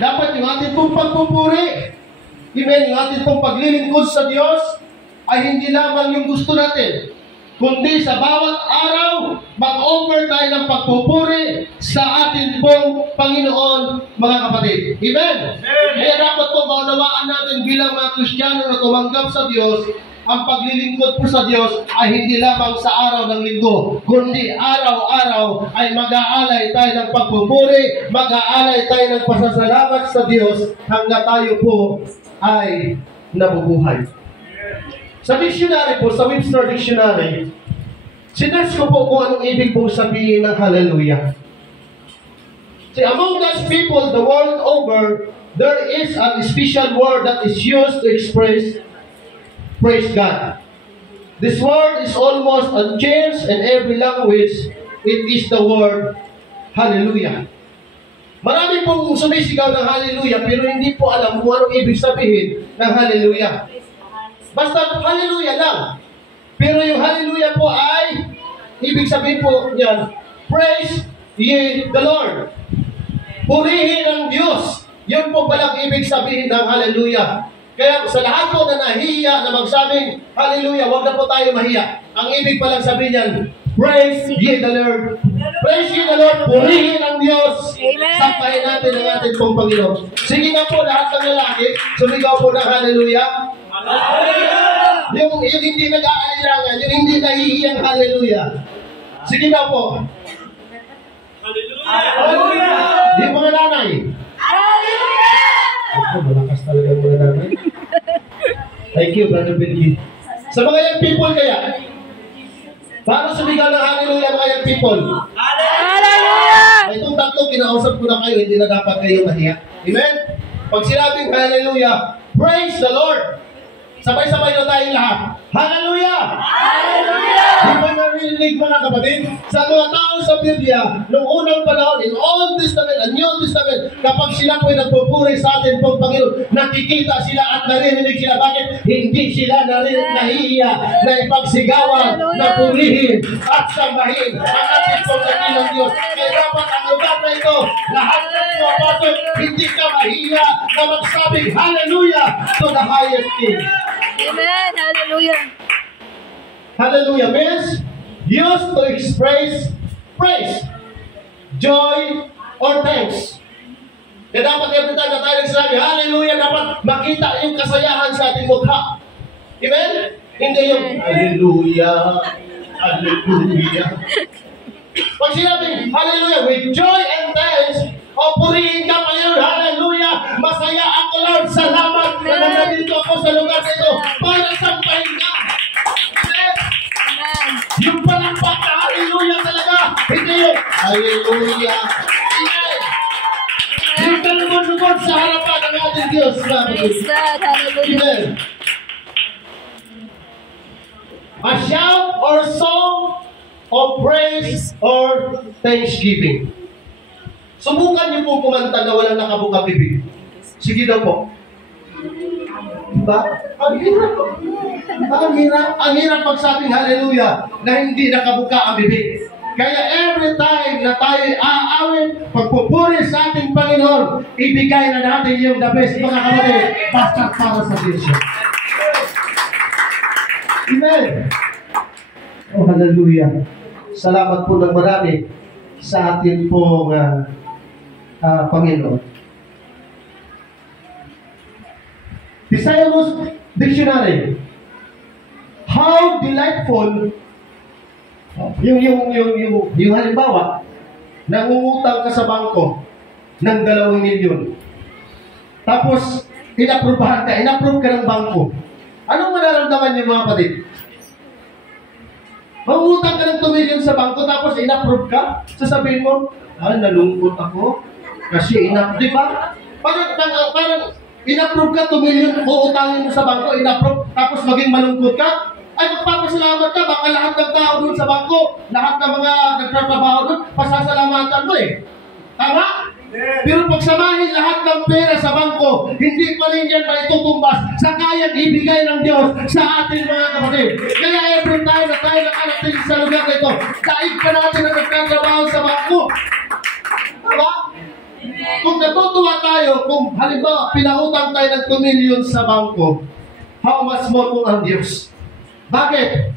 Dapat yung ating pong pagpupuri, amen, yung ating pong paglilingkod sa Diyos, ay hindi lamang yung gusto natin, kundi sa bawat araw, mag-offer tayo ng pagpupuri sa ating pong Panginoon, mga kapatid. Amen? Kaya dapat po maunawaan natin bilang mga Kristiyano na tumanggap sa Diyos, ang paglilingkod po sa Diyos ay hindi lamang sa araw ng linggo, kundi araw-araw ay mag-aalay tayo ng pagpupuri, mag-aalay tayo ng pasasalamat sa Diyos hanggang tayo po ay nabubuhay. Sa dictionary po, sa Webster Dictionary, sinerge ko po kung anong ibig pong sabihin ng hallelujah. See, among God's people the world over, there is a special word that is used to express praise God. This word is almost unchanged in every language. It is the word hallelujah. Marami pong sumisigaw ng hallelujah pero hindi po alam kung anong ibig sabihin ng hallelujah. Basta hallelujah lang. Pero yung hallelujah po ay ibig sabihin po niyan, praise ye the Lord. Purihin ang Diyos. Yun po palang ibig sabihin ng hallelujah. Kaya sa lahat po na nahiya na magsabing hallelujah, huwag na po tayo mahiya. Ang ibig palang sabihin niyan, praise ye the Lord. Praise ye the Lord. Purihin ang Diyos. Sampahin natin ang ating pong Panginoon. Sige nga po, lahat ng lalaki, sumigaw po ng hallelujah. Hallelujah! Yung hindi nag-aalilangan, yung hindi nahihiyang hallelujah. Sige na po. Hallelujah! Hallelujah! Yung mga nanay. Hallelujah! Oh, malakas talaga mga nanay. Thank you, Brother Billy. Sa mga young people kaya, paano sumigaw ng hallelujah mga young people? Hallelujah! Itong tatlo, kinausap ko na kayo, hindi na dapat kayo mahiya. Amen? Pag sinabing hallelujah, praise the Lord. Sabay-sabay na tayong lahat. Hallelujah! Hallelujah! Di ba narinig mo na kapatid? Sa mga tao sa Biblia, noong unang panahon, in Old Testament and New Testament, kapag sila po'y nagpupuri sa atin pong Panginoon, nakikita sila at naririnig sila. Bakit? Hindi sila nahihiya na ipagsigawan, na purihin at sambahin ang ating pong dakilang Diyos. Kaya dapat ang lugar na ito, lahat ng pumapasok, hindi ka mahiya na magsabing hallelujah to the highest King. Amen. Hallelujah. Hallelujah means used to express praise, joy, or thanks. Kaya dapat every time na tayo nagsasabi, hallelujah, dapat makita yung kasayahan sa ating mukha. Amen? Hindi yung, hallelujah, hallelujah. Pag sinabing, hallelujah, with joy and thanks, o purihin ka ngayon, hallelujah, masaya ako, Lord, salamat na nandito ako sa lugar nito para sampahin ka. Amen. Yung palakpak na hallelujah talaga, hindi yung hallelujah. Amen. Yung kalumod-lumod sa harapan ng ating Diyos. Praise God, hallelujah. Amen. A shout or song of praise or thanksgiving. Subukan niyo po kumanta na walang nakabukang bibig. Sige daw po. Diba? Ang hirap. Ang hirap pagsabing hallelujah na hindi nakabuka ang bibig. Kaya every time na tayo aawit, pagpupuri sa ating Panginoon, ibigay na natin yung the best, mga kapatid, basta para sa Diyos. Amen. Oh, hallelujah. Salamat po ng marami sa atin pong Panginoon. Thesaurus Dictionary. How delightful yung halimbawa, nangungutang ka sa bangko ng 2 milyon. Tapos, inapprove ka ng bangko. Anong mararamdaman niyo mga kapatid? Mangutang ka ng 2 million sa bangko tapos inapprove ka? Sasabihin mo, nalungkot ako. Kasi di ba? Parang inapprove ka 2 million, uutangin mo sa bangko, inapprove, tapos maging malungkot ka? Ay, magpapasalamat ka, baka lahat ng tao doon sa bangko, lahat ng mga nagtatrabaho doon, pasasalamatan mo eh. Tama? Pero pagsamahin lahat ng pera sa bangko, hindi pa rin yan maitutumbas sa kayang ibigay ng Diyos sa ating mga kapatid. Kaya every time na tayo nakarating sa lugar na ito, daig pa natin na nagtatrabaho sa bangko. Tama? Kung natutuwa tayo, kung halimbawa pinautang tayo ng 2 million sa bangko, how much more kung ang Diyos? Bakit?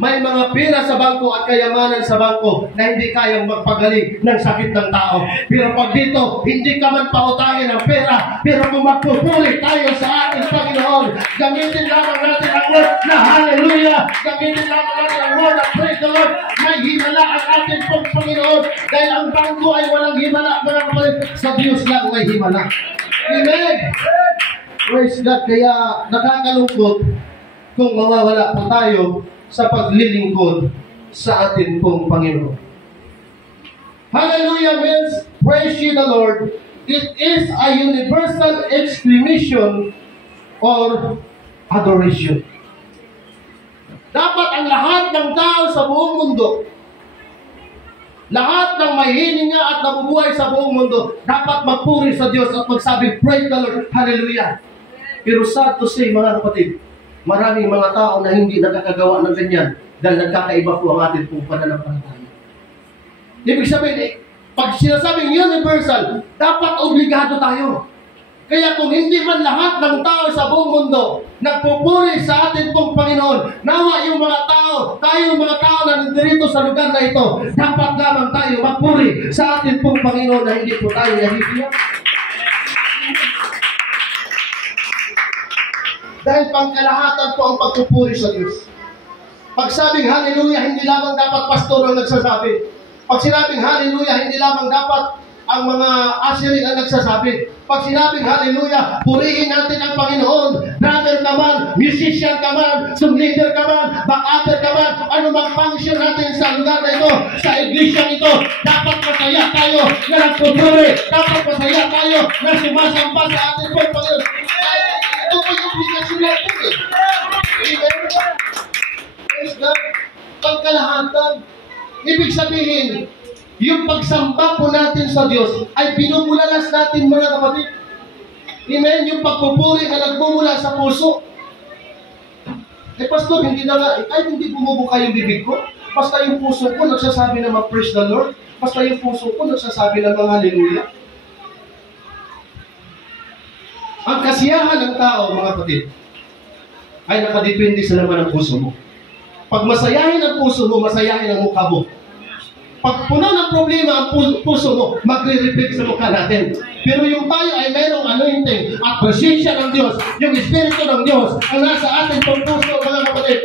May mga pera sa bangko at kayamanan sa bangko na hindi kayang magpagaling ng sakit ng tao. Pero pag dito, hindi ka man pautangin ng pera, pero kung magpupuli tayo sa ating Panginoon, gamitin lamang natin ang word na hallelujah, gamitin lamang natin ang word na praise the Lord, may himala ang ating Panginoon, dahil ang bangko ay walang himala, mga kapatid, sa Diyos lang may himala. Amen! Praise God, kaya nakakalungkot kung mawawala pa tayo sa paglilingkod sa atin pong Panginoon. Hallelujah means, praise ye the Lord. It is a universal exclamation or adoration. Dapat ang lahat ng tao sa buong mundo, lahat ng may hininga at nabubuhay sa buong mundo, dapat magpuri sa Diyos at magsabi, praise the Lord, hallelujah. Pero sad to say, mga kapatid, maraming mga tao na hindi nakakagawa ng ganyan dahil nagkakaiba po ang ating pong pananampalataya. Ibig sabihin, pag sinasabing universal, dapat obligado tayo. Kaya kung hindi man lahat ng tao sa buong mundo nagpupuri sa ating pong Panginoon, nawa yung mga tao, tayo mga tao na nandito sa lugar na ito, dapat lamang tayo magpuri sa ating pong Panginoon na hindi po tayo nahihiya. Dahil pangkalahatan po ang pagpupuri sa Diyos. Pag sabing hallelujah, hindi lamang dapat pastor ang nagsasabi. Pag sinabing hallelujah, hindi lamang dapat ang mga asherin ang nagsasabi. Pag sinabing hallelujah, purihin natin ang Panginoon. Drummer ka man, musician ka man, song leader ka man, back-upper ka man, anumang function natin sa lugar na ito, sa iglesia ito, dapat masaya tayo na nagpupuri. Dapat masaya tayo na sumasamba sa ating Panginoon. Ito po yung obligasyon natin eh. Amen? Praise God. Pagkalahatan. Ibig sabihin, yung pagsamba po natin sa Diyos ay pinumulalas natin, mga kapatid. Amen? Yung pagpupuri na nagmumula sa puso. Eh, pastor, hindi na nga, kahit hindi bumubuka yung bibig ko, basta yung puso ko nagsasabi na mag-praise the Lord, basta yung puso ko nagsasabi ng mga hallelujah. Ang kasiyahan ng tao, mga kapatid, ay nakadepende sa laman ng puso mo. Pag masayahin ang puso mo, masayahin ang mukha mo. Pag puno ng problema ang puso mo, magre-reflect sa mukha natin. Pero yung tayo ay merong anointing at presensya ng Diyos, yung Espiritu ng Diyos ang nasa ating puso, mga kapatid.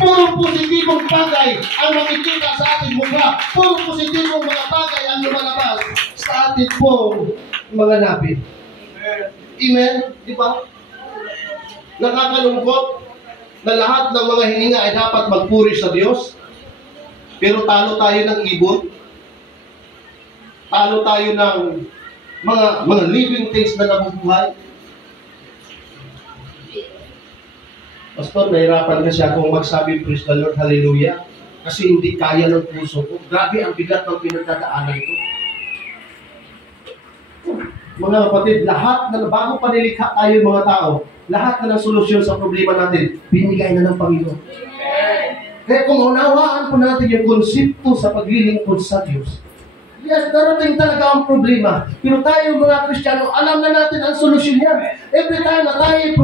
Puro positibong bagay ang makikita sa ating mukha. Puro positibong mga bagay ang lumalabas sa ating pong mga labi. Amen? Di ba? Nakakalungkot na lahat ng mga hininga ay dapat magpuri sa Diyos. Pero talo tayo ng ibon. Talo tayo ng mga living things na nabubuhay. Pastor, nahirapan kasi ako magsabi, praise the Lord, hallelujah. Kasi hindi kaya ng puso ko. Grabe ang bigat ng pinagdadaanan ko. Mga kapatid, lahat na bago pa nilikha tayo mga tao, lahat na ng solusyon sa problema natin, binigay na ng Panginoon. Kaya kung unawaan po natin yung konsepto sa paglilingkod sa Diyos, yes, darating talaga ang problema. Pero tayo mga Kristiyano, alam na natin ang solusyon yan. Every time na tayo may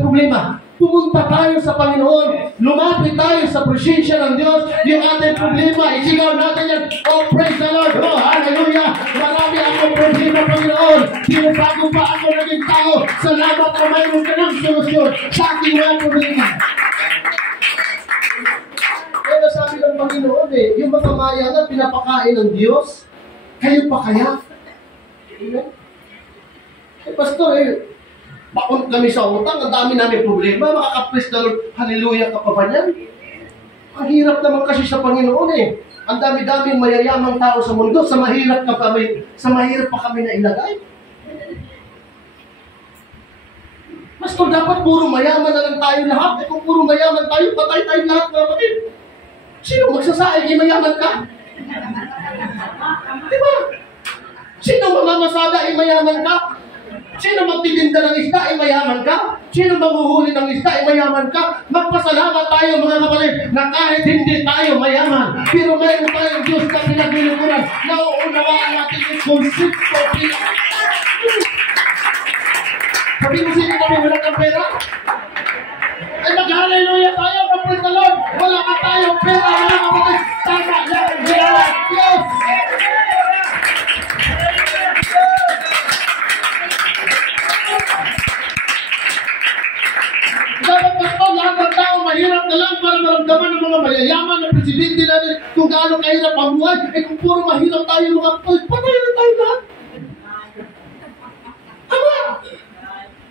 problema, pumunta tayo sa Panginoon, lumapit tayo sa presensya ng Diyos, yung ating problema, isigaw natin yan, oh praise the Lord, oh hallelujah, marami akong problema, Panginoon, pero bago pa ako naging tao, salamat na mayroon ka ng solusyon sa aking mga problema. Kaya sabi ng Panginoon yung mga maya na pinapakain ng Diyos, kayo pa kaya? Amen? Pastor, bakit kami sa utang, ang dami namin problema, makaka-praise the Lord, hallelujah ka pa ba yan? Ang hirap naman kasi sa Panginoon Ang dami-daming mayayamang tao sa mundo, sa mahirap pa kami na ilagay. Pastor, dapat puro mayaman na lang tayo lahat. Kung puro mayaman tayo, patay tayo lahat, mga kapatid. Sino magsasaing, mayaman ka? Diba? Sino mamamasada, mayaman ka? Sino magtitinda ng isda ay mayaman ka? Sino maghuhuli ng isda ay mayaman ka? Magpasalamat tayo mga kapatid na kahit hindi tayo mayaman, pero mayroon tayong Diyos na pinaglilingkuran. Nauunawaan natin yung konsepto bilang. Sabi mo sino kami wala kang pera? Ay mag-hallelujah tayo, kapatid na Lord. Wala ka tayong pera mga kapatid. Tama lang ang ginawang Diyos. Dapat gusto lahat ng tao mahirap na lang para maramdaman ng mga mayayaman na presidente natin kung gaano kahirap ang buhay. Eh kung puro mahirap tayo mga kapatid, patay na tayo lahat. Tama.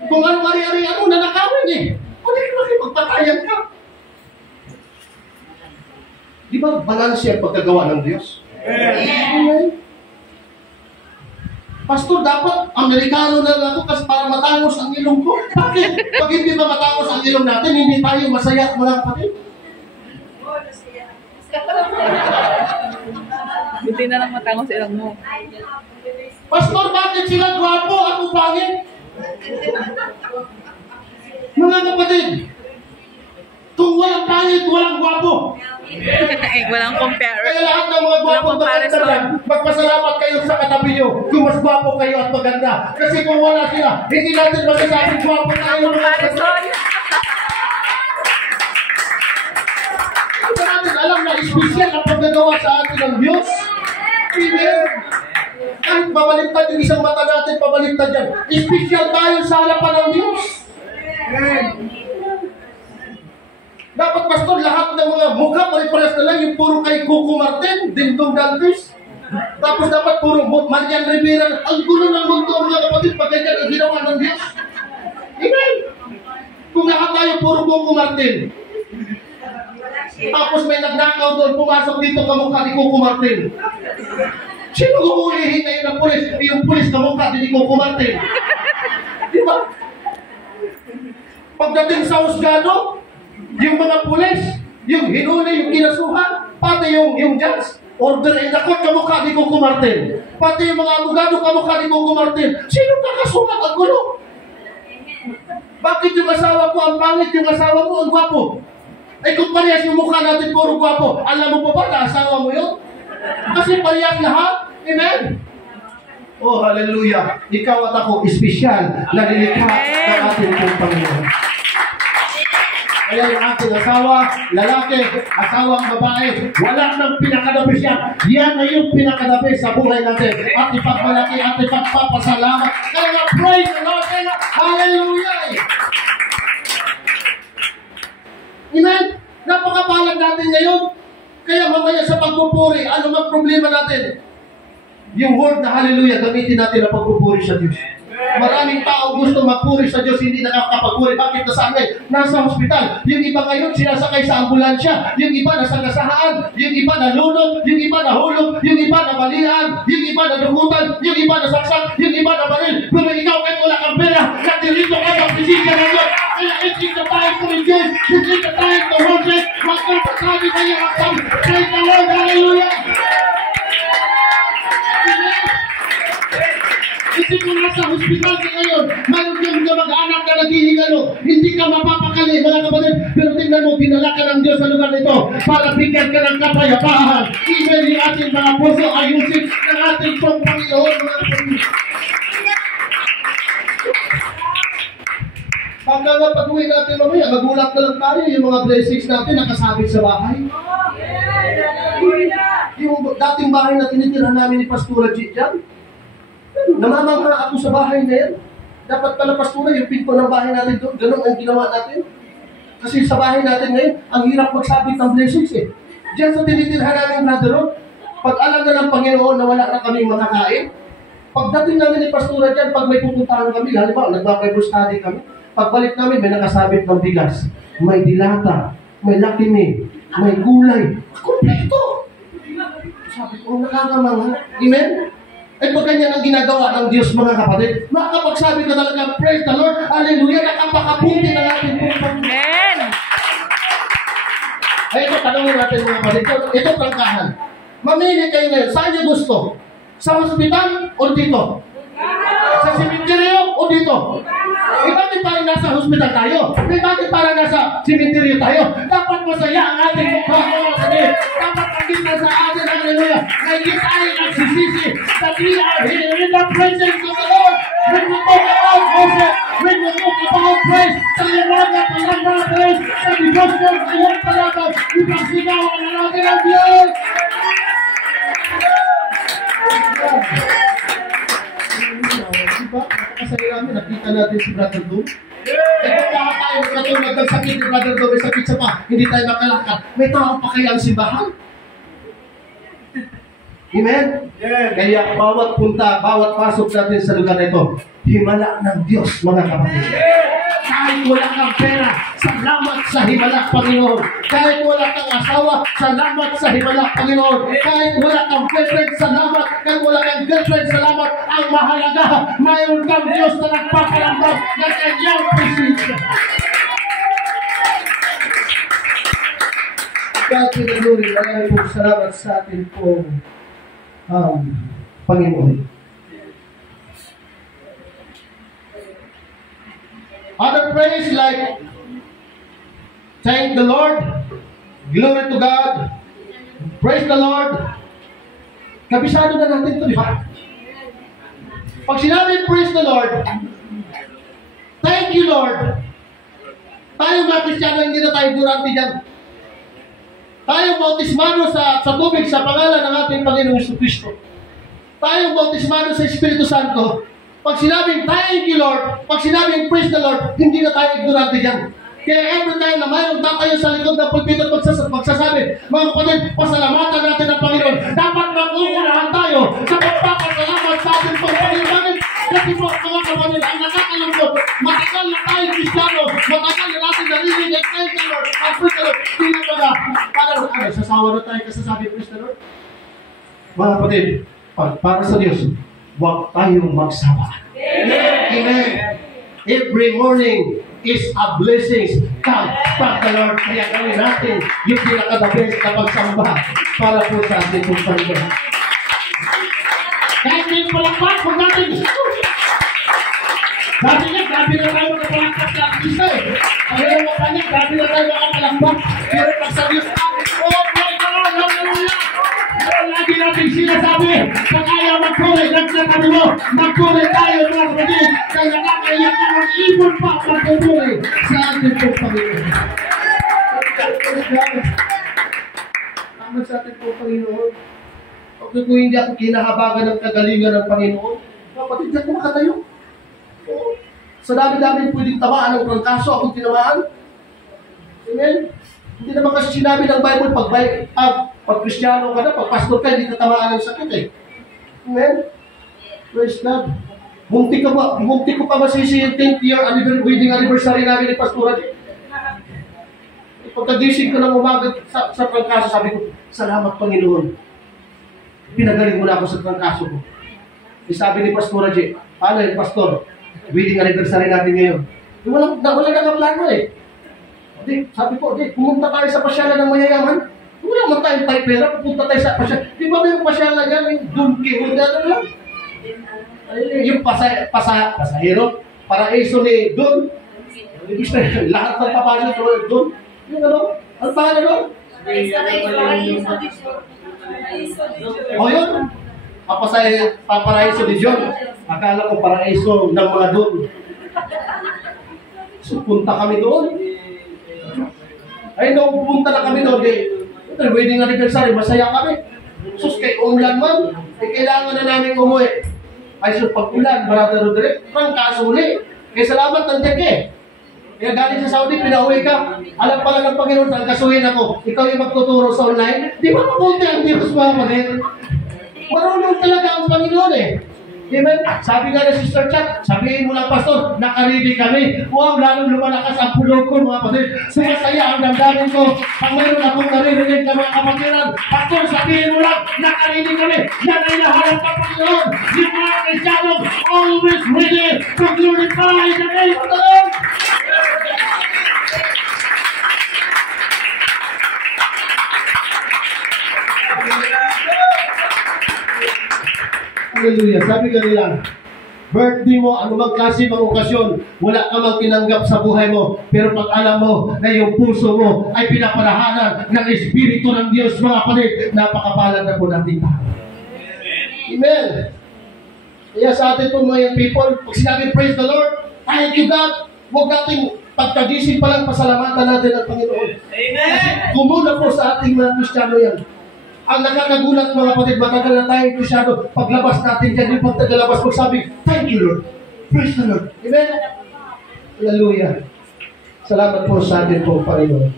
Kung ano ari-ari ano, nanakawin eh. Kung hindi ka magpatayan ka. Di ba balanse ang pagkagawa ng Diyos? Amen. Pastor, dapat Amerikano na lang ako kasi para matangos ang ilong ko. Bakit? Pag hindi ba matangos ang ilong natin, hindi tayo masaya mga kapatid? Buti na lang matangos ilong mo. Pastor, bakit sila gwapo? Ako pangit? Mga kapatid, kung walang pangit, walang gwapo. Walang compare. Kaya lahat ng mga gwapo maganda, magpasalamat kayo sa katabi nyo kung mas gwapo kayo at maganda. Kasi kung wala sila, hindi natin masasabing gwapo tayo. Hindi natin alam na espesyal ang paggagawa sa atin ng Diyos. Amen. Kahit pabaliktad yung isang mata natin, pabaliktad yan. Espesyal tayo sa harapan ng Diyos. Dapat, Pastor, lahat ng mga mukha pare-pares na lang, yung puro kay Coco Martin, Dingdong Dantes. Tapos dapat puro Marian Rivera. Ang gulo ng mundo, mga kapatid, pag ganyan ang ginawa ng Diyos. Amen. Kung lahat tayo puro Coco Martin. Tapos may nagnakaw doon, pumasok dito kamukha ni Coco Martin. Sino uulihin ngayon ng pulis? Yung pulis kamukha din ni Coco Martin. Di ba? Pagdating sa husgado, yung mga pulis, yung hinuli, yung kinasuhan, pati yung judge, order in the court, kamukha ni Coco Martin. Pati yung mga abogado, kamukha ni Coco Martin. Sino kakasuhan ang gulo? Bakit yung asawa ko ang pangit, yung asawa mo ang gwapo? Ay kung parehas yung mukha natin puro gwapo, alam mo pa ba na asawa mo yun? Kasi parehas lahat. Amen? Oh, hallelujah. Ikaw at ako, espesyal na nilikha ng ating Panginoon. Kaya yung ating asawa, lalaki, asawang babae, wala nang pinakadabi siya. Yan na yung pinakadabi sa buhay natin. At ipagmalaki at ipagpapasalamat. Kaya nga, praise the Lord. Kaya nga, hallelujah. Amen? Napakabalag natin ngayon. Kaya mamaya sa pagpupuri, ano mang problema natin? Yung word na hallelujah, gamitin natin ang pagpupuri sa Diyos. Maraming tao gusto magpuri sa Diyos, hindi nakakapagpuri. Bakit nasaan ngayon? Nasa hospital. Yung iba ngayon, sinasakay sa ambulansya. Yung iba nasa kasahaan. Yung iba nalunod. Yung iba nahulog. Yung iba nabalian. Yung iba nadukutan. Yung iba nasaksak. Yung iba nabalil. Pero ikaw kahit wala kang pera, natirito ka sa pisisya ng Diyos. Kaya it's the time to rejoice. It's the time to worship. Magkapasabi kayo ang praise the Lord. Hallelujah. Kasi kung nasa hospital ka ngayon, mayroon kang mag-anak na naghihingalo, hindi ka mapapakali, mga kapatid. Pero tingnan mo, dinala ka ng Diyos sa lugar nito para bigyan ka ng kapayapaan. Even yung ating mga puso, ayusin ng ating pong Panginoon, mga kapatid. Hanggang nga pag-uwi natin mamaya, magulat na lang tayo yung mga blessings natin nakasabit sa bahay. Yung dating bahay na tinitirahan namin ni Pastora G dyan, namamangha ako sa bahay na yan. Dapat pala, Pastora, yung pinto ng bahay natin doon, ganun ang ginawa natin. Kasi sa bahay natin ngayon, ang hirap magsabit ng blessings eh. Diyan sa tinitirhan namin, Brother Ron, pag alam na ng Panginoon na wala na kaming makakain, pagdating namin ni Pastora dyan, pag may pupuntahan kami, halimbawa, nagbabible study kami, pagbalik namin, may nakasabit ng bigas, may dilata, may lakimi, may gulay. Kompleto! Sabi ko, nakakamangha. Amen? Ay pag ganyan ang ginagawa ng Diyos, mga kapatid, makakapagsabi ka talaga, praise the Lord, hallelujah, nakapakabuti ng ating Panginoon. Amen! Ay ito, tanongin natin mga kapatid, ito prangkahan. Mamili kayo ngayon, saan niyo gusto? Sa hospital o dito? Sa sementeryo o dito? Bakit parang nasa hospital tayo? Bakit parang nasa cemetery tayo? Dapat masaya ang ating mukha. Dapat nakita sa atin, hallelujah, na hindi tayo nagsisisi, that we are here in the presence of the Lord. When we talk about worship, when we talk about praise, sa liwanag ng mga praise, sa devotion, ngayon talaga, ipagsigawan na natin ang Diyos. Diba? Nakakasaya namin, nakita natin si Brother Doom. Kaya lahat tayo magkatulad ng sakit ni Brother Doom, may sakit siya pa, hindi tayo makalakad. May tao pa kaya ang simbahan? Amen? Yeah. Kaya bawat punta, bawat pasok natin sa lugar na ito, himala ng Diyos, mga kapatid. Kahit wala kang pera, salamat sa himala, Panginoon. Kahit wala kang asawa, salamat sa himala, Panginoon. Kahit wala kang girlfriend, salamat. Kahit wala kang girlfriend, salamat. Ang mahalaga, mayroon kang Diyos na nagpapalampas ng kanyang presensya. Kaya pinaglurin, maraming pong salamat sa atin pong Panginoon. Other praise like thank the Lord, glory to God, praise the Lord. Kabisado na natin ito, di ba? Pag sinabi praise the Lord, thank you Lord, tayo mga Kristiyano, hindi na tayo durante dyan. Tayo bautismano sa tubig sa pangalan ng ating Panginoong Jesucristo. Tayo bautismano sa Espiritu Santo. Pag sinabing thank you Lord, pag sinabing praise the Lord, hindi na tayo ignorante dyan. Kaya every time na mayroong tatayo sa likod ng pulpito at magsasabi, mga kapatid, pasalamatan natin ang Panginoon. Dapat mag-uunahan tayo sa pagpapasalamat sa ating Panginoon. Kasi po, mga kapatid, ang nakakalungkot, matagal na tayo Kristiyano, matagal na natin narinig at thank the Lord, ang praise the Lord. Hindi na ba parang sasawa na tayo kasasabi praise the Lord? Mga kapatid, para sa Diyos, huwag tayong magsawa. Amen. Every morning is a blessing come from the Lord. Kaya gawin natin yung pinaka-the-best na pagsamba para po sa ating pong Panginoon. Kahit may palakpak, kung natin dati niya, gabi na tayo nakapalakpak sa artista eh. Ang mga kanya, gabi na tayo nakapalakpak. Pero pag sa Diyos natin, oh my God, hallelujah! Lagi natin sinasabi, kung ayaw magkulay, nagsasabi mo, magkulay tayo mga kapatid, kaya nakakaya ka mag-ibon pa magkulay sa ating pong Panginoon. Tama sa ating pong Panginoon. Okay, kung hindi ako kinahabagan ng kagalingan ng Panginoon, kapatid, diyan ko makatayo. Sa dami-dami pwedeng tamaan ng prangkaso, akong tinamaan. Amen? Hindi naman kasi sinabi ng Bible, pag Kristiyano ka na, pag pastor ka, hindi ka tamaan ng sakit eh. Amen? Praise God. Munti ko pa masisi yung 10th year wedding anniversary namin ni Pastor Adi. Pagkagising ko ng umaga sa prangkaso, sabi ko, salamat Panginoon. Pinagaling mo na ako sa prangkaso ko. Sabi ni Pastor Adi, paano yung Pastor? Wedding anniversary natin ngayon. Wala na plano eh. Sabi ko, pumunta tayo sa pasyalan ng mayayaman. Wala man tayong tayo pera, pupunta tayo sa pasyalan. Di ba may pasyalan yan, yung Don Quixote, ano lang? Yung pasahero, paraiso ni Don. Lahat ng papasok ko, Don. Yung ano? Ano pa ano? O yun? Paparaiso ni John. Akala ko paraiso ng mga Don. So, punta kami doon. Ay, nung pupunta na kami doon, wedding anniversary, masaya kami. Sus, kay umulan man, kailangan na namin umuwi. Ay, sus, pag ulan, Brother Roderick, kaso uli. Kaya salamat ng Diyos eh. Kaya galing sa Saudi, pinauwi ka. Alam pala ng Panginoon, kasuhin ako. Ikaw yung magtuturo sa online. Di ba mabuti ang Diyos mga kapatid? Marunong talaga ang Panginoon eh. Amen? Sabi nga na Sister Chat, sabihin mo lang, Pastor, nakaribig kami. Wow, lalong lumalakas ang pulog ko, mga kapatid. Sumasaya ang damdamin ko. Pag mayroon akong naririnig ka mga kapatiran, Pastor, sabihin mo lang, nakaribig kami. Yan ay lahat ng Panginoon. Yung mga Kristiyano, always ready to glorify the name of the Lord. Hallelujah. Sabi ka nila, birthday mo, anumang klase ng okasyon, wala ka mang tinanggap sa buhay mo. Pero pag alam mo na yung puso mo ay pinaparahanan ng Espiritu ng Diyos, mga kapatid, napakapalad na po natin tayo. Amen. Kaya sa atin po mga young people, pag sinabi, praise the Lord, thank you God, huwag nating pagkagising pa lang pasalamatan natin ang Panginoon. Amen. Kasi kumuna po sa ating mga Kristiyano yan. Ang nakakagulat mga kapatid, matagal na tayong Kristiyano, paglabas natin dyan, yung pagtagalabas, magsabi, thank you Lord, praise the Lord. Amen. Hallelujah. Salamat po sa atin po, Panginoon.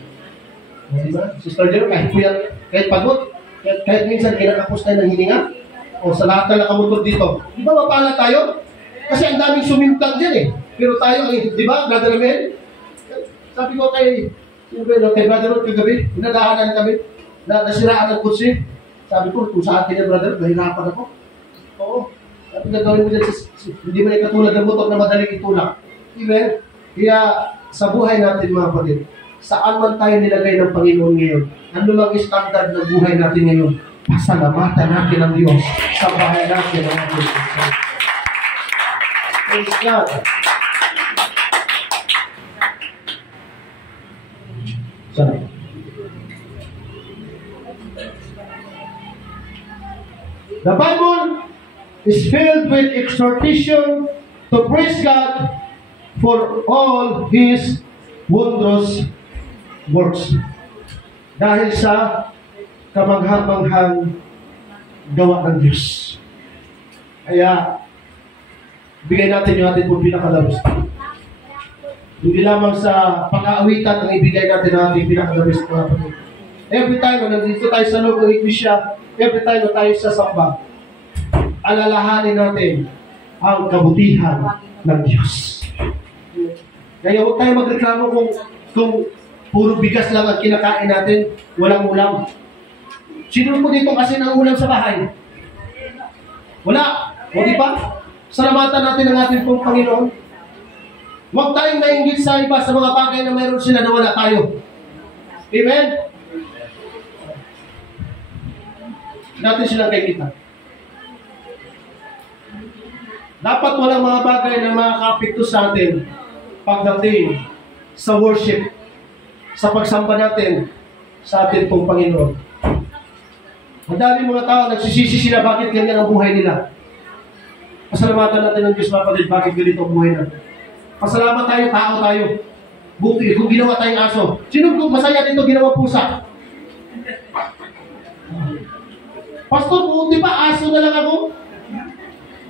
Diba? Sister Jero, kahit po yan, kahit pagod, kahit minsan kinakapos tayo ng hininga, o sa lahat na nakamotor dito, di ba mapala tayo? Kasi ang daming sumintang dyan eh. Pero tayo, di ba, Brother Amel? Sabi ko kay Brother Rod kagabi, inadahanan kami, nasiraan ng kutsi. Sabi ko, kung sa akin na Brother, nahirapan ako. Oo. Sabi na gawin mo dyan, hindi mo na katulad ng motor na madaling itulak. Amen? Kaya sa buhay natin mga kapatid, saan man tayo nilagay ng Panginoon ngayon, ano lang standard ng buhay natin ngayon, pasalamatan natin ang Diyos sa bahay natin ng Diyos. Praise God. Sorry. The Bible is filled with exhortation to praise God for all His wondrous works. Dahil sa kamangha-manghang gawa ng Diyos. Kaya, bigay natin yung ating pong pinakadabis. Hindi lamang sa pang-aawitan ang ibigay natin ang ating pinakadabis. Every time na nandito tayo sa loob ng iglesia, every time na tayo sa samba, alalahanin natin ang kabutihan ng Diyos. Kaya huwag tayo magreklamo kung puro bigas lang ang kinakain natin, walang ulam. Sino mo dito kasi ng ulam sa bahay? Wala. O di ba? Salamatan natin ang ating pong Panginoon. Huwag tayong nainggit sa iba sa mga bagay na mayroon sila na wala tayo. Amen? Natin silang kikita. Dapat walang mga bagay na makakapekto sa atin pagdating sa worship, sa pagsamba natin sa ating pong Panginoon. Ang dami mga tao, nagsisisi sila bakit ganyan ang buhay nila. Pasalamatan natin ng Diyos, mga kapatid, bakit ganito ang buhay natin. Pasalamat tayo, tao tayo. Buti, kung ginawa tayong aso. Sino masaya dito ginawa pusa? Pastor, buti pa, aso na lang ako.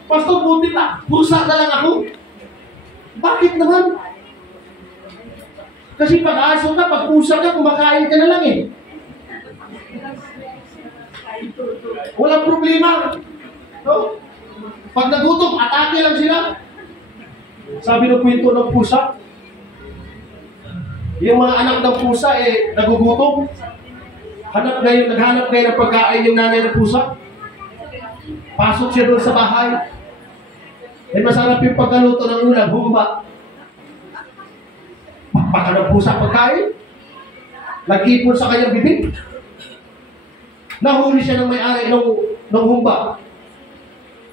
Pastor, buti pa, pusa na lang ako. Bakit naman? Kasi pag aso ka, pag pusa ka, kumakain ka na lang eh. Walang problema. No? Pag nagutom, atake lang sila. Sabi ng kwento ng pusa, yung mga anak ng pusa nagugutom. Naghanap ngayon ng pagkain yung nanay ng pusa. Pasok siya doon sa bahay. Masarap yung pagkaluto ng ulam, humba. Pakpakan ng pusa pagkain. Nag-ipon sa kanyang bibig. Nahuli siya ng may-ari ng humba.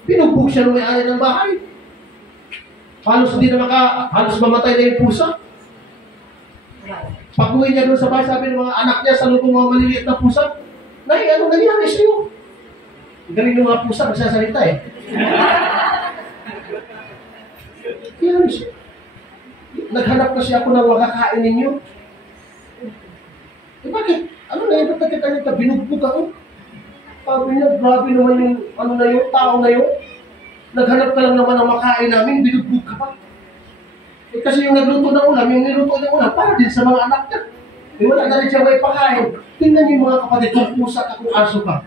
Pinugbog siya ng may-ari ng bahay. Halos mamatay na yung pusa. Pag-uwi niya doon sa bahay, sabi ng mga anak niya sa loob ng mga maliliit na pusa, Nay, anong nangyari sa'yo? Galing ng mga pusa, nagsasalita eh. Yes. Naghanap kasi ako ng makakain ninyo. Bakit? Ano na yun? Ba't nakita binugbog ako? Sabi niya, grabe naman yung tao na yun. Naghanap ka lang naman ng makain namin, binugbog ka pa. Kasi yung nagluto ng ulam, yung niluto ng ulam, para din sa mga anak niya. Wala na rin siya may pakain. Tingnan niyo mga kapatid, kung pusa ka, kung aso ka.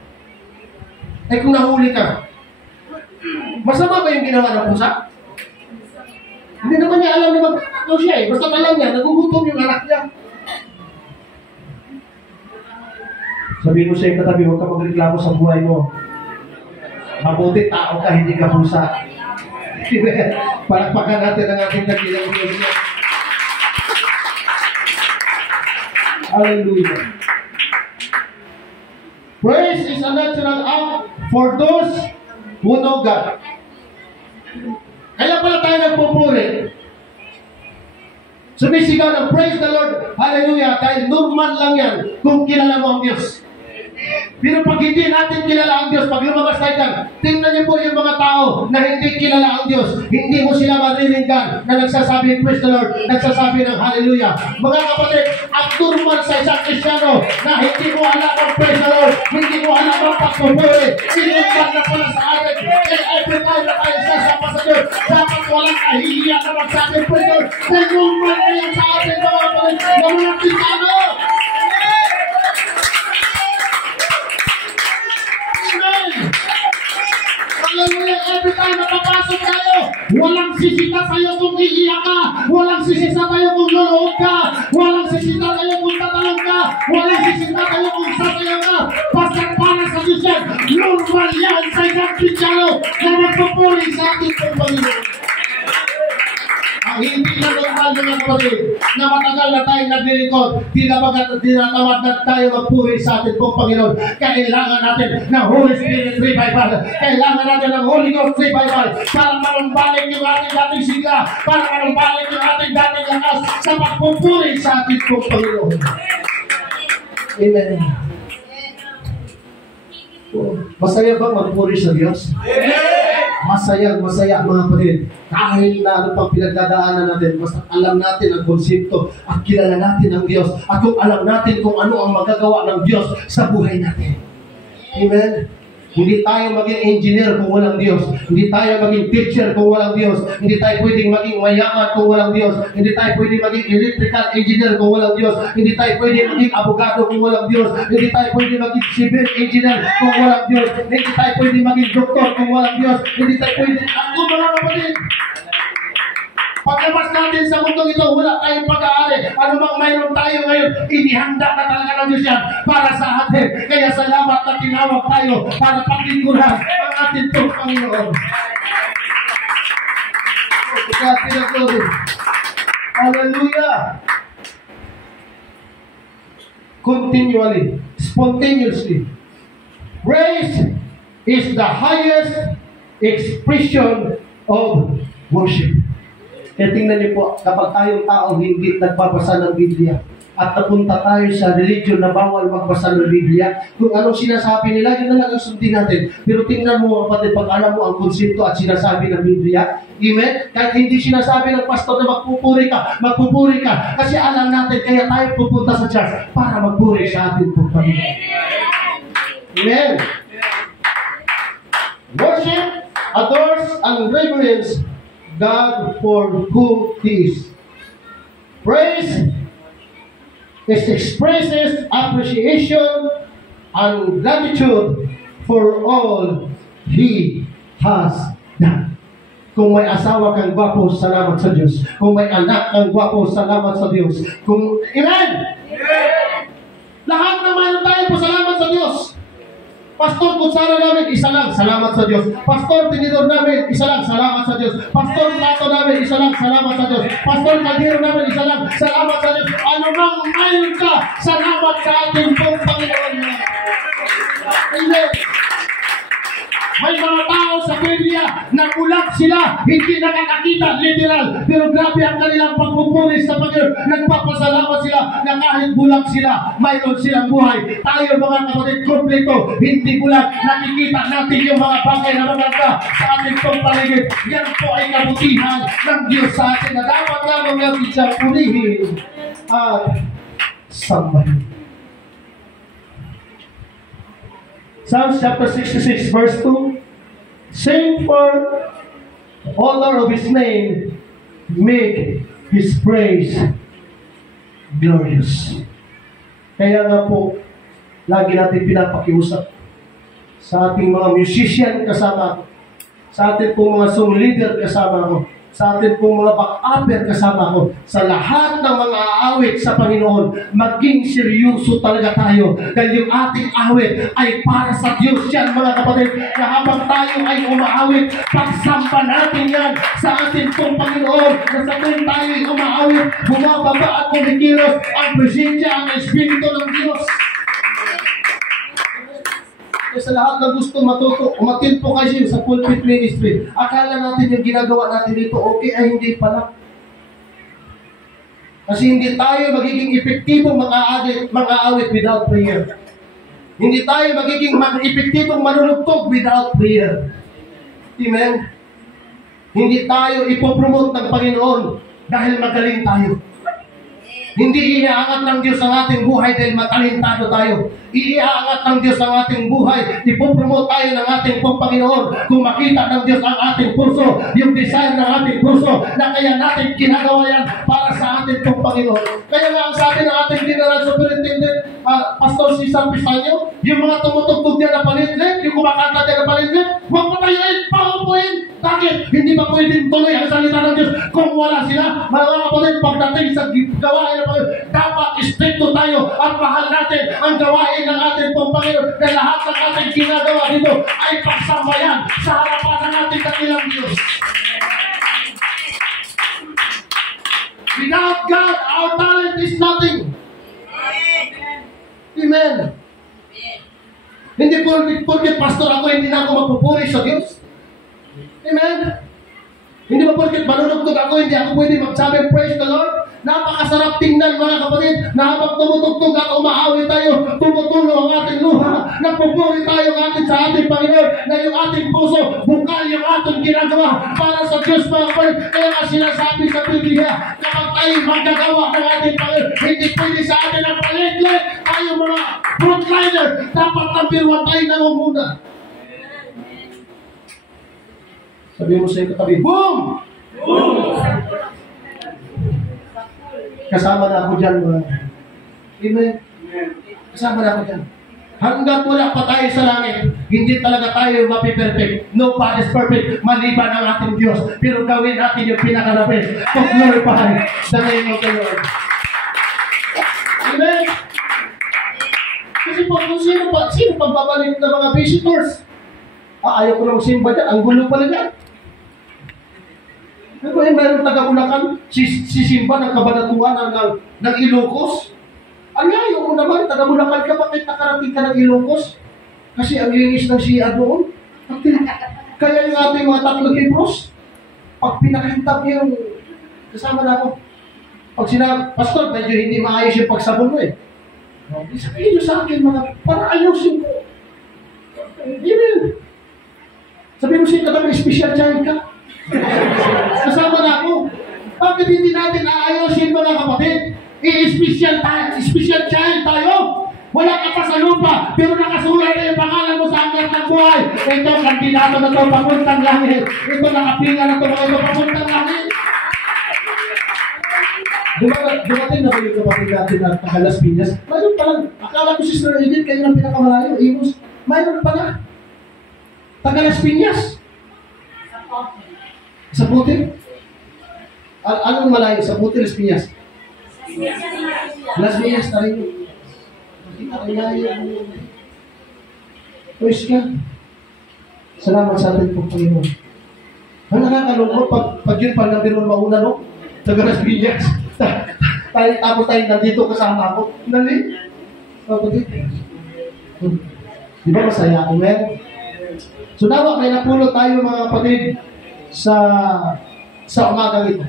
Kung nahuli ka, masama ba yung ginawa ng pusa? Hindi naman niya alam na magkakakaw siya eh. Basta alam niya, nagugutom yung anak niya. Sabihin mo siya yung katabi, huwag ka magreklamo sa buhay mo. Mabuti tao ka, hindi ka pusa. Palakpakan natin ang ating nagilang Diyos. Hallelujah. Praise is a natural act for those who know God. Kaya pala tayo nagpupuri. Sumisigaw ng praise the Lord, hallelujah, dahil normal lang yan kung kilala mo ang Diyos. Pero pag hindi natin kilala ang Diyos, pag lumabas tayo dyan, tingnan niyo po yung mga tao na hindi kilala ang Diyos. Hindi mo sila mariringgan na nagsasabi, praise the Lord, nagsasabi ng hallelujah. Mga kapatid, ang normal sa isang Kristyano na hindi mo alam ang praise the Lord, hindi mo alam ang pagpupuri, sinundan na pala sa atin. Kaya every time na tayo sasama sa Diyos, dapat walang kahihiya na magsabi, praise the Lord. Kaya normal na yan sa atin, mga kapatid, na mga Kristyano. Hallelujah, every time na papasok tayo, walang sisita sa'yo kung iiyak ka, walang sisita tayo kung luluhod ka, walang sisita tayo kung tatalong ka, walang sisita tayo kung sasayaw ka, basta para sa Diyos yan, normal yan sa isang Kristyano na magpupuri sa ating Panginoon. Ang hindi na normal mga kapatid, na matagal na tayong naglilingkod, dinatawad na tayo magpuri sa ating pong Panginoon. Kailangan natin ng Holy Spirit revival. Kailangan natin ng Holy Ghost revival para manumbalik yung ating dating sigla, para manumbalik yung ating dating lakas sa pagpupuri sa ating pong Panginoon. Amen. Masaya bang magpuri sa Diyos? Masaya mga kapatid. Kahit na ano pang pinagdadaanan natin, basta alam natin ang konsepto at kilala natin ang Diyos at kung alam natin kung ano ang magagawa ng Diyos sa buhay natin. Amen? Hindi tayo maging engineer kung walang Diyos. Hindi tayo maging teacher kung walang Diyos. Hindi tayo pwedeng maging mayaman kung walang Diyos. Hindi tayo pwedeng maging electrical engineer kung walang Diyos. Hindi tayo pwedeng maging abogado kung walang Diyos. Hindi tayo pwedeng maging civil engineer kung walang Diyos. Hindi tayo pwedeng maging doktor kung walang Diyos. Hindi tayo pwedeng ako mga kapatid. Paglabas natin sa mundong ito, wala tayong pag-aari. Ano bang mayroon tayo ngayon, inihanda na talaga ng Diyos yan para sa atin. Kaya salamat na tinawag tayo para paglingkuran ang ating Panginoon. Hallelujah! Continually, spontaneously. Praise is the highest expression of worship. Kaya tingnan niyo po, kapag tayong tao hindi nagbabasa ng Biblia at napunta tayo sa religion na bawal magbasa ng Biblia, kung anong sinasabi nila, yun na lang ang sundin natin. Pero tingnan mo kapatid, pag alam mo ang konsepto at sinasabi ng Biblia, amen? Kahit hindi sinasabi ng pastor na magpupuri ka, kasi alam natin, kaya tayo pupunta sa church para magpuri sa atin po, Panginoon. Amen? Worship, adores, and reverence God for who He is. Praise expresses appreciation and gratitude for all He has done. Kung may asawa kang gwapo, salamat sa Diyos. Kung may anak kang gwapo, salamat sa Diyos. Amen! Lahat naman tayo po, salamat sa Diyos. Pastor kutsara namin, isa lang, salamat sa Diyos. Pastor tinidor namin, isa lang, salamat sa Diyos. Pastor plato namin, isa lang, salamat sa Diyos. Pastor kaldero namin, isa lang, salamat sa Diyos. Ano mang mayroon ka, salamat sa ating pong Panginoon. Amen. May mga tao sa Biblia na ulat sila, hindi nakakakita, literal. Pero grabe ang kanilang pagpupuri sa Panginoon. Nagpapasalamat sila na kahit bulag sila, mayroon silang buhay. Tayo mga kapatid, kompleto, hindi bulag. Nakikita natin yung mga bagay na maganda sa ating paligid. Yan po ay kabutihan ng Diyos sa atin na dapat lamang natin siyang purihin at sambahin. Psalms chapter 66 verse 2. Sing for honor of His name, make His praise glorious. Kaya nga po, lagi natin pinapakiusap sa ating mga musician kasama ko, sa ating pong mga song leader kasama ko, sa ating pong mga back-upper kasama ko, sa lahat ng mga awit sa Panginoon, maging seryoso talaga tayo. Dahil yung ating awit ay para sa Diyos yan, mga kapatid, na habang tayo ay umaawit, pagsamba natin yan sa ating pong Panginoon, na sa tuwing tayo ay umaawit, bumababa at kumikilos ang presensya, ang Espiritu ng Diyos. Kaya sa lahat ng gusto matuto, umatin po kayo sa pulpit ministry. Akala natin yung ginagawa natin dito, okay, ay hindi pala. Kasi hindi tayo magiging epektibong mag-aawit without prayer. Hindi tayo magiging epektibong manunugtog without prayer. Amen? Hindi tayo ipopromote ng Panginoon dahil magaling tayo. Hindi iaangat ng Diyos ang ating buhay dahil matalentado tayo. Iaangat ng Diyos ang ating buhay. Ipopromote tayo ng ating Panginoon kung makita ng Diyos ang ating puso, yung desire ng ating puso, na kaya natin ginagawa yan para sa ating Panginoon. Kaya nga ang sabi ng ating General Superintendent, Pastor Cesar Pisanyo, yung mga tumutugtog niya na palitlit, yung kumakanta niya na palitlit, huwag patayin, paupuin. Bakit? Hindi ba pwedeng tuloy ang salita ng Diyos kung wala sila? Mga kapatid, pagdating sa gawain ng Panginoon, dapat stricto tayo at mahal natin ang gawain ng ating Panginoon na lahat ng ating ginagawa dito ay pagsambayan sa harapan ng ating dakilang Diyos. Without God, our talent is nothing. Amen. Hindi porket pastor ako, hindi na ako magpupuri sa Diyos. Amen. Hindi ba porket manunugtog ako, hindi ako pwede magsabi, praise the Lord. Napakasarap tingnan mga kapatid na habang tumutugtog at umaawi tayo, tumutulo ang ating luha, nagpupuri tayo sa ating Panginoon, na yung ating puso, bukal yung ating ginagawa para sa Diyos mga kapatid. Kaya nga sinasabi sa Biblia, kapag tayo magagawa ng ating Panginoon, hindi pwede sa atin ang palit-lit, tayo mga frontliner, dapat number 1 tayo nangunguna. Sabi mo sa iyo katabi, boom! Boom! Kasama na ako dyan, mga. Amen? Kasama na ako dyan. Hanggang wala pa tayo sa langit, hindi talaga tayo mapiperfect. Nobody's perfect, maliban ang ating Diyos. Pero gawin natin yung pinaka-the-best to glorify the name of the Lord. Amen? Kasi po, kung sino pang babalik ng mga visitors? Ayaw ko lang simba dyan, ang gulo pala dyan. Pero mayroong taga-Bulacan, si Simba ng Kabanatuan ng Ilocos. Ayaw ko naman, taga-Bulacan ka, bakit nakarating ka ng Ilocos? Kasi ang linis ng siya doon. Kaya yung ating mga tatlong Hebrews, pag pinakintap yung, kasama na ako, pag Pastor, medyo hindi maayos yung pagsabon mo eh. Sabihin nyo sa akin mga, para ayusin ko. Amen. Sabihin mo siya, katang special child ka. Kasama na ako. Bakit hindi natin aayusin mga kapatid? Special child tayo. Wala ka pa sa lupa, pero nakasulat na yung pangalan mo sa aklat ng buhay. Ito, kandidato na ito, papuntang langit. Ito, nakapinga na ito, mga ito, papuntang langit. Dumating na ba yung kapatid natin na Tagalas Piñas? Mayroon pa lang. Akala ko si Sir Edith, kayo ng pinakamalayo. Imos, mayroon pa lang. Tagalas Piñas. Sa Putin? Anong malayo? Sa Putin, Las Piñas? Las Piñas na rin. Praise God. Salamat sa atin po, Panginoon. Ang nakakalungkot, pag yun pa nabirong mauna, no? Taga Las Piñas. Tapos tayo nandito kasama ako. Nali? Di ba masaya? Amen? So nawa, may napulot tayo mga kapatid sa umagang ito.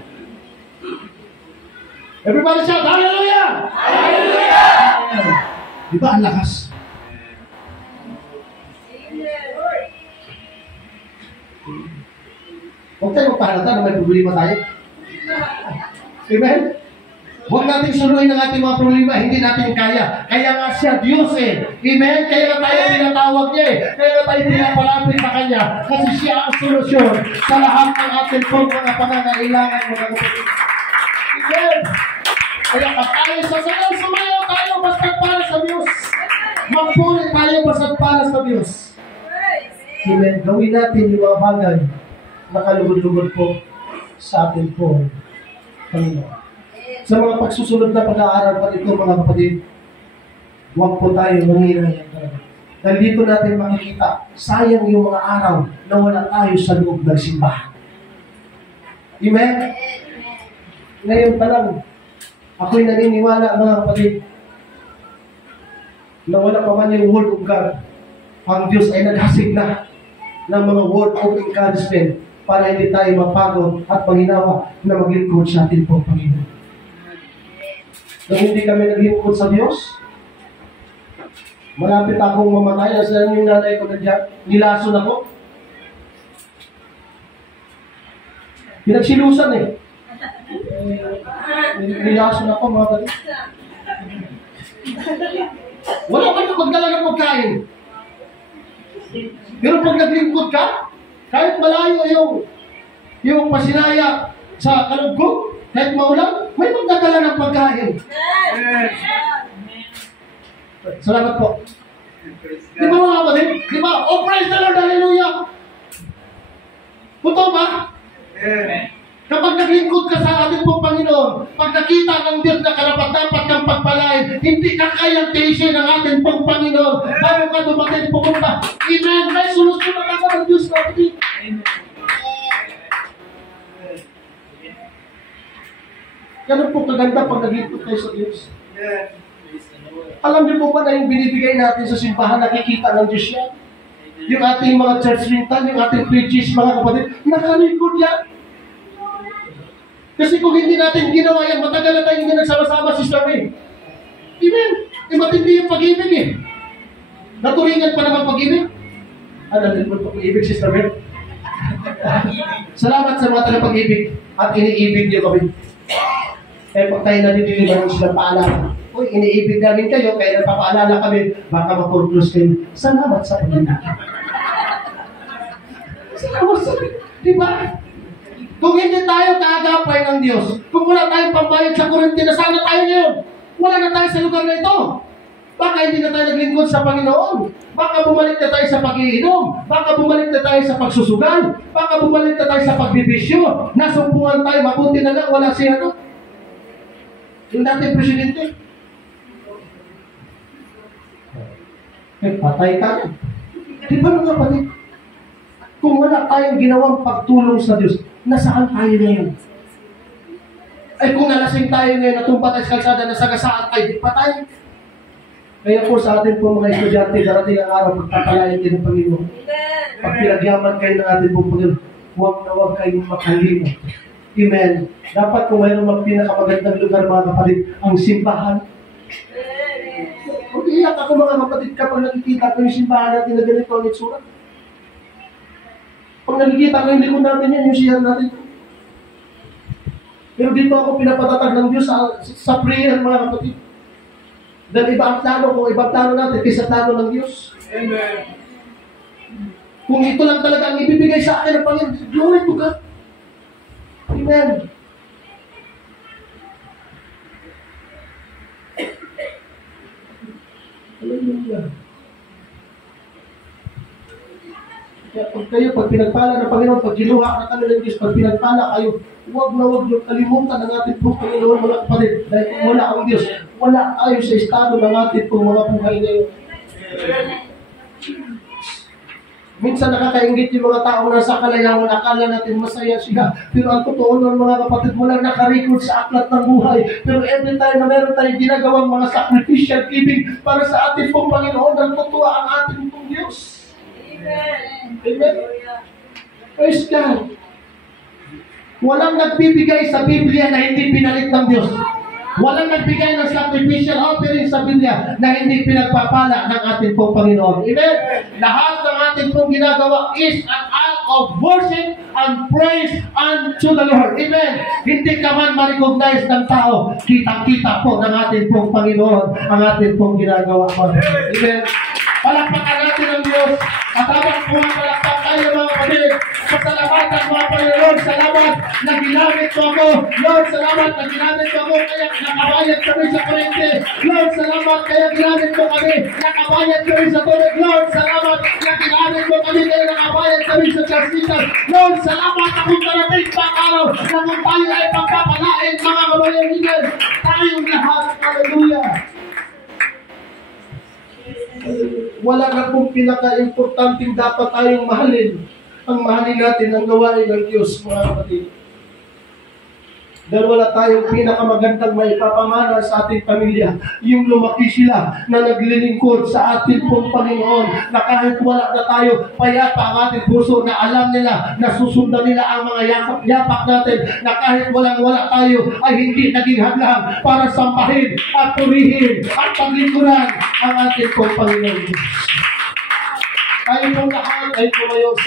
Everybody shout, Hallelujah! Hallelujah! Di ba ang lakas? Huwag tayo magpahalata na may problema tayo. Amen? Huwag natin suluhin ang ating mga problema, hindi natin kaya. Kaya nga siya Diyos eh. Amen? Kaya nga tayo tinatawag niya eh. Kaya nga tayo pinapalapit sa Kanya. Kasi siya ang solusyon sa lahat ng ating mga pangangailangan mga kapatid. Amen? Kaya tayo sasayaw, sumayaw tayo basta't para sa Diyos. Magpuri tayo basta't para sa Diyos. Amen? Gawin natin yung mga bagay na kalugod-lugod po sa atin po, Panginoon. Sa mga pagsusunod na pag-aaral pa ito mga kapatid, huwag po tayo manghihinayan talaga. Dahil dito natin makikita, sayang yung mga araw na wala tayo sa loob ng simbahan. Amen? Ngayon pa lang, ako'y naniniwala mga kapatid, na wala pa man yung word of God, ang Diyos ay naghasig na ng mga word of encouragement para hindi tayo mapagod at manghinawa na maglingkod sa ating pong Panginoon. Nung hindi kami naglingkod sa Diyos, malapit akong mamatay. Nasa yung nanay ko na diyan, nilason ako. Pinagsilusan eh. Nilason ako mga kapatid. Wala ka na magdala ng pagkain. Pero pag naglingkod ka, kahit malayo yung pasinaya sa kalugkog, kahit maulan, may magdadala ng pagkain. Salamat po. Di ba mga kapatid? Di ba? Oh, praise the Lord, hallelujah! Totoo ba? Kapag naglingkod ka sa ating pong Panginoon, pag nakita ng Diyos na karapat-dapat kang pagpalain, hindi ka kayang tiisin ng ating pong Panginoon bago ka dumating pumunta. Amen! May solusyon na ka ng Diyos natin. Ganun po kaganda pag naglingkod kayo sa Diyos. Alam niyo po ba na yung binibigay natin sa simbahan, nakikita ng Diyos yan? Yung ating mga church rental, yung ating preachers, mga kapatid, nakalingkod yan. Kasi kung hindi natin ginawa yan, matagal na tayo hindi nagsama-sama, Sister May. Amen. Matindi yung pag-ibig eh. Naturingan pa naman pag-ibig. Ano mo pag-ibig, Sister May? Salamat sa mga tagapag-ibig at iniibig niyo kami. Eh, pag tayo naniniwala sila paalala. Uy, iniibig namin kayo, kaya napapaalala kami, baka makonklus kayo. Salamat sa pag-ibig. Salamat sa pag-ibig. Diba? Kung hindi tayo kaagapay ng Diyos, kung wala tayong pambayad sa kurente, nasaan na tayo ngayon? Wala na tayo sa lugar na ito. Baka hindi na tayo naglingkod sa Panginoon. Baka bumalik na tayo sa pag-iinom. Baka bumalik na tayo sa pagsusugal. Baka bumalik na tayo sa pagbibisyo. Nasumpungan tayo, mabuti na lang, wala siya ito. Yung dating presidente. Eh, patay ka na. Di ba mga kapatid? Kung wala tayong ginawang pagtulong sa Diyos, nasaan tayo ngayon? Ay kung nalasing tayo ngayon, natumpa tayo sa kalsada, nasagasaan tayo, di pa tayo. Kaya po sa atin po mga estudyante, darating ang araw, pagpapalayan din ng Panginoon. Pag pinagyaman kayo ng ating pong Panginoon, huwag na huwag kayong makalimot. Amen. Dapat kung mayroon mga pinakamagandang lugar, mga kapatid, ang simbahan. Kung iyak ako mga kapatid, kapag nakikita ko yung simbahan natin na ganito ang itsura. Pag nakikita ko yung likod natin yan, yung siya natin. Pero dito ako pinapatatag ng Diyos sa prayer, mga kapatid. Dahil iba ang plano ko, iba ang plano natin kaysa plano ng Diyos. Amen. Kung ito lang talaga ang ibibigay sa akin ng Panginoon, glory to God. Amen. Hallelujah. Kaya pag pinagpala ng Panginoon, pag ginuha na kami ng Diyos, pag pinagpala kayo, huwag na huwag yung kalimutan ng ating pong Panginoon, mga kapatid. Dahil kung wala ang Diyos, wala tayo sa estado ng ating pong mga buhay ngayon. Minsan nakakaingit yung mga tao na sa kalayawan, akala natin masaya siya. Pero ang totoo ng mga kapatid, walang nakarecord sa aklat ng buhay. Pero every time na meron tayong ginagawang mga sacrificial giving para sa ating pong Panginoon, nagtutuwa ang ating pong Diyos. Amen. Praise God. Walang nagbibigay sa Biblia na hindi pinalit ng Diyos. Walang nagbigay ng sacrificial offering sa Biblia na hindi pinagpapala ng ating pong Panginoon. Amen? Lahat ng ating pong ginagawa is an act of worship and praise unto the Lord. Amen? Hindi ka man ma-recognize ng tao, kitang-kita po ng ating pong Panginoon ang ating pong ginagawa. Amen? Palakpakan natin ang Diyos. At habang pumapalakpak tayo mga kapatid, pasalamatan mga Panginoon, salamat na ginamit mo ako. Lord, salamat na ginamit mo ako, kaya nakabayad kami sa kurente. Lord, salamat kaya ginamit mo kami, nakabayad kami sa tubig. Lord, salamat na ginamit mo kami, kaya nakabayad kami sa chasmisan. Lord, salamat na kung darating pang araw na kung tayo ay pagpapalain mga kabayan, tayong lahat. Hallelujah. Wala na pong pinaka-importanting dapat tayong mahalin. Ang mahalin natin ang gawain ng Diyos, mga kapatid. Dahil wala tayong pinakamagandang may papamana sa ating pamilya. Yung lumaki sila na naglilingkod sa ating pong Panginoon, na kahit wala na tayo, payapa ang ating puso na alam nila, na susundan nila ang mga yapak natin, na kahit walang-wala tayo, ay hindi naging hadlang para sampahin at purihin at paglingkuran ang ating pong Panginoon. Tayo pong lahat ay tumayo sa